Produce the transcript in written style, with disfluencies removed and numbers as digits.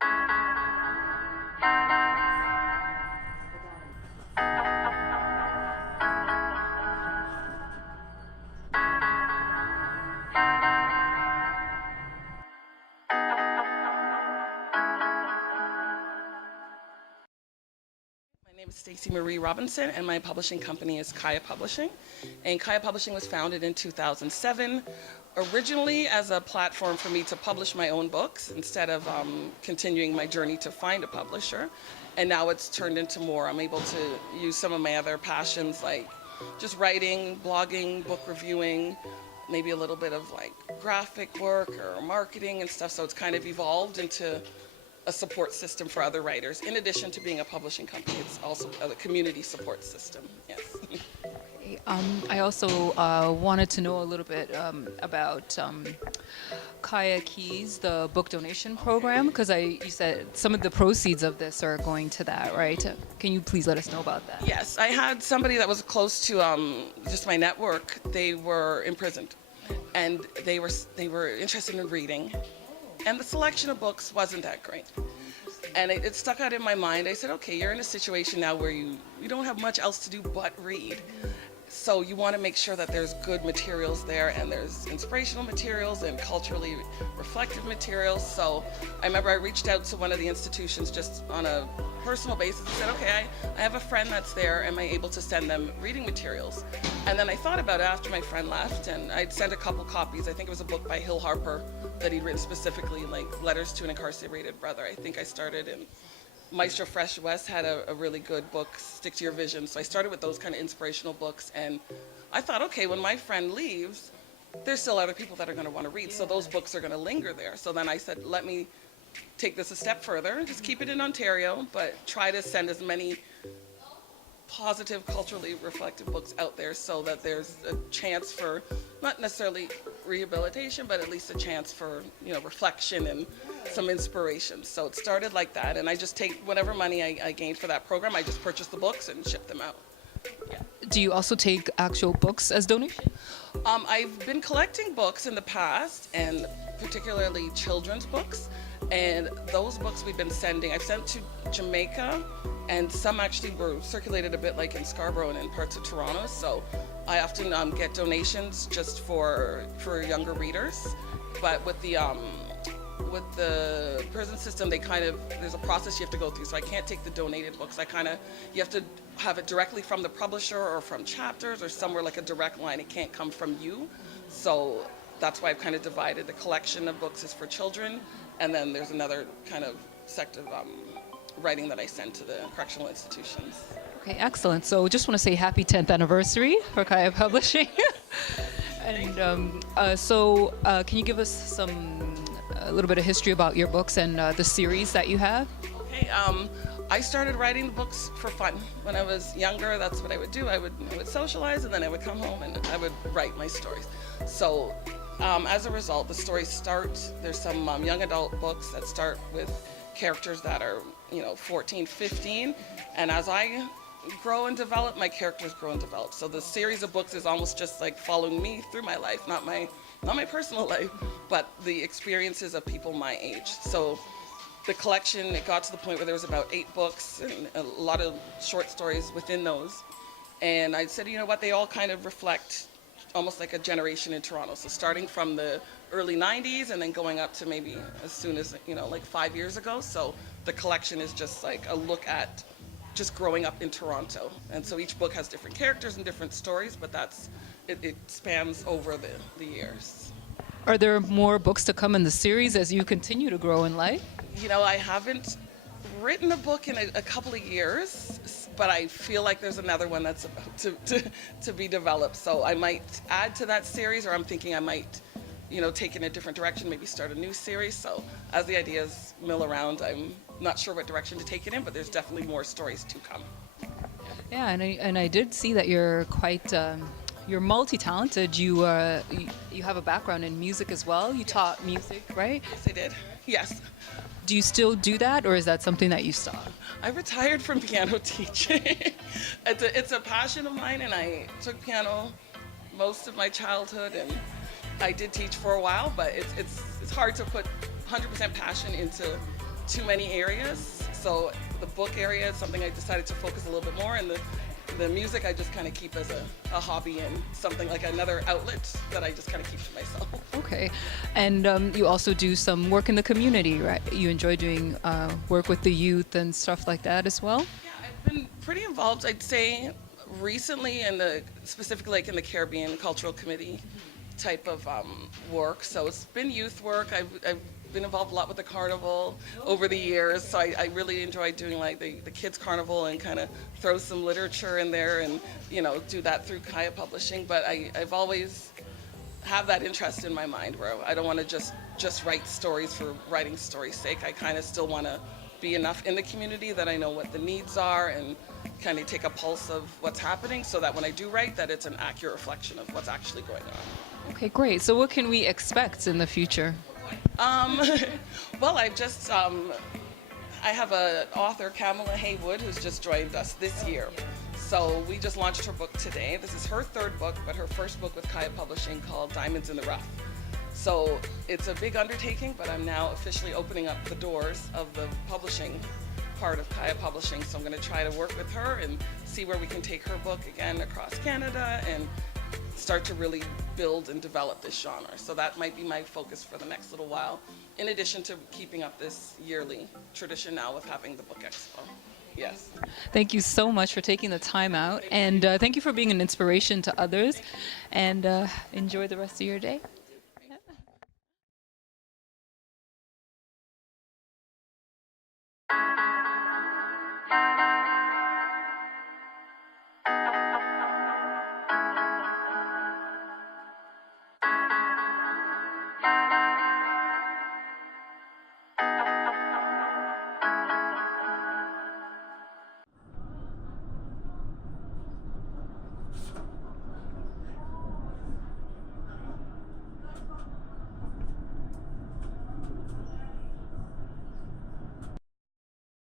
My name is Stacey Marie Robinson, and my publishing company is Kaya Publishing. And Kaya Publishing was founded in 2007, originally as a platform for me to publish my own books instead of continuing my journey to find a publisher. And now it's turned into more. I'm able to use some of my other passions like just writing, blogging, book reviewing, maybe a little bit of like graphic work or marketing and stuff. So it's kind of evolved into a support system for other writers. In addition to being a publishing company, it's also a community support system. Yes. I also wanted to know a little bit about Kaya Keys, the book donation program, because you said some of the proceeds of this are going to that, right? Can you please let us know about that? Yes, I had somebody that was close to just my network. They were imprisoned, and they were interested in reading, and the selection of books wasn't that great. And it stuck out in my mind. I said, okay, you're in a situation now where you don't have much else to do but read. So you want to make sure that there's good materials there, and there's inspirational materials and culturally reflective materials. So I remember I reached out to one of the institutions just on a personal basis and said, okay, I have a friend that's there. Am I able to send them reading materials? And then I thought about it after my friend left, and I'd sent a couple copies. I think it was a book by Hill Harper that he'd written specifically, like Letters to an Incarcerated Brother. I think I started in Maestro Fresh West had a really good book, Stick to Your Vision. So I started with those kind of inspirational books, and I thought, okay, when my friend leaves, there's still other people that are going to want to read, so those books are going to linger there. So then I said, let me take this a step further, just keep it in Ontario, but try to send as many positive, culturally reflective books out there so that there's a chance for, not necessarily rehabilitation, but at least a chance for, reflection and some inspiration. So it started like that, and I just take whatever money I gained for that program, I just purchase the books and ship them out. Yeah. Do you also take actual books as donation? I've been collecting books in the past, and particularly children's books, and those books we've been sending, I've sent to Jamaica, and some actually were circulated a bit like in Scarborough and in parts of Toronto. So I often get donations just for younger readers, but with the prison system, there's a process you have to go through. So I can't take the donated books. You have to have it directly from the publisher or from chapters or somewhere like a direct line. It can't come from you. So that's why I've kind of divided. The collection of books is for children, and then there's another kind of sect of writing that I send to the correctional institutions. Okay, excellent. So just want to say happy 10th anniversary for Kaya Publishing. And can you give us a little bit of history about your books and the series that you have? Okay, I started writing the books for fun. When I was younger, that's what I would do. I would socialize, and then I would come home and I would write my stories. So as a result, the stories start, there's some young adult books that start with characters that are 14, 15, and as I grow and develop, my characters grow and develop. So the series of books is almost just like following me through my life, not my personal life, but the experiences of people my age. So the collection, it got to the point where there was about 8 books and a lot of short stories within those. And I said, you know what, they all kind of reflect almost like a generation in Toronto. So starting from the early 90s and then going up to maybe as soon as, like 5 years ago. So the collection is just like a look at just growing up in Toronto. And so each book has different characters and different stories, but it spans over the years. Are there more books to come in the series as you continue to grow in life? I haven't written a book in a couple of years, but I feel like there's another one that's about to be developed. So I might add to that series, or I'm thinking I might, take in a different direction, maybe start a new series. So as the ideas mill around, I'm not sure what direction to take it in, but there's definitely more stories to come. Yeah, and I did see that you're quite you're multi-talented. You have a background in music as well. You taught music, right? Yes, I did. Yes. Do you still do that, or is that something that you stopped? I retired from piano teaching. It's a passion of mine, and I took piano most of my childhood, and I did teach for a while, but it's hard to put 100% passion into too many areas. So the book area is something I decided to focus a little bit more, and the music I just kind of keep as a hobby and something like another outlet that I just kind of keep to myself. Okay. And you also do some work in the community, right? You enjoy doing work with the youth and stuff like that as well? Yeah, I've been pretty involved, I'd say, recently specifically like in the Caribbean Cultural Committee type of work. So it's been youth work. I've been involved a lot with the carnival over the years. So I really enjoy doing like the kids carnival and kind of throw some literature in there and, do that through Kaya Publishing. But I've always have that interest in my mind where I don't want to just write stories for writing stories' sake. I kind of still want to be enough in the community that I know what the needs are and kind of take a pulse of what's happening so that when I do write that it's an accurate reflection of what's actually going on. Okay, great. So what can we expect in the future? Well, I have an author, Kamala Haywood, who's just joined us this year. So we just launched her book today. This is her third book, but her first book with Kaya Publishing called Diamonds in the Rough. So it's a big undertaking, but I'm now officially opening up the doors of the publishing part of Kaya Publishing. So I'm going to try to work with her and see where we can take her book again across Canada and start to really build and develop this genre. So that might be my focus for the next little while, in addition to keeping up this yearly tradition now with having the Book Expo. Yes. Thank you so much for taking the time out, and thank you for being an inspiration to others, and enjoy the rest of your day.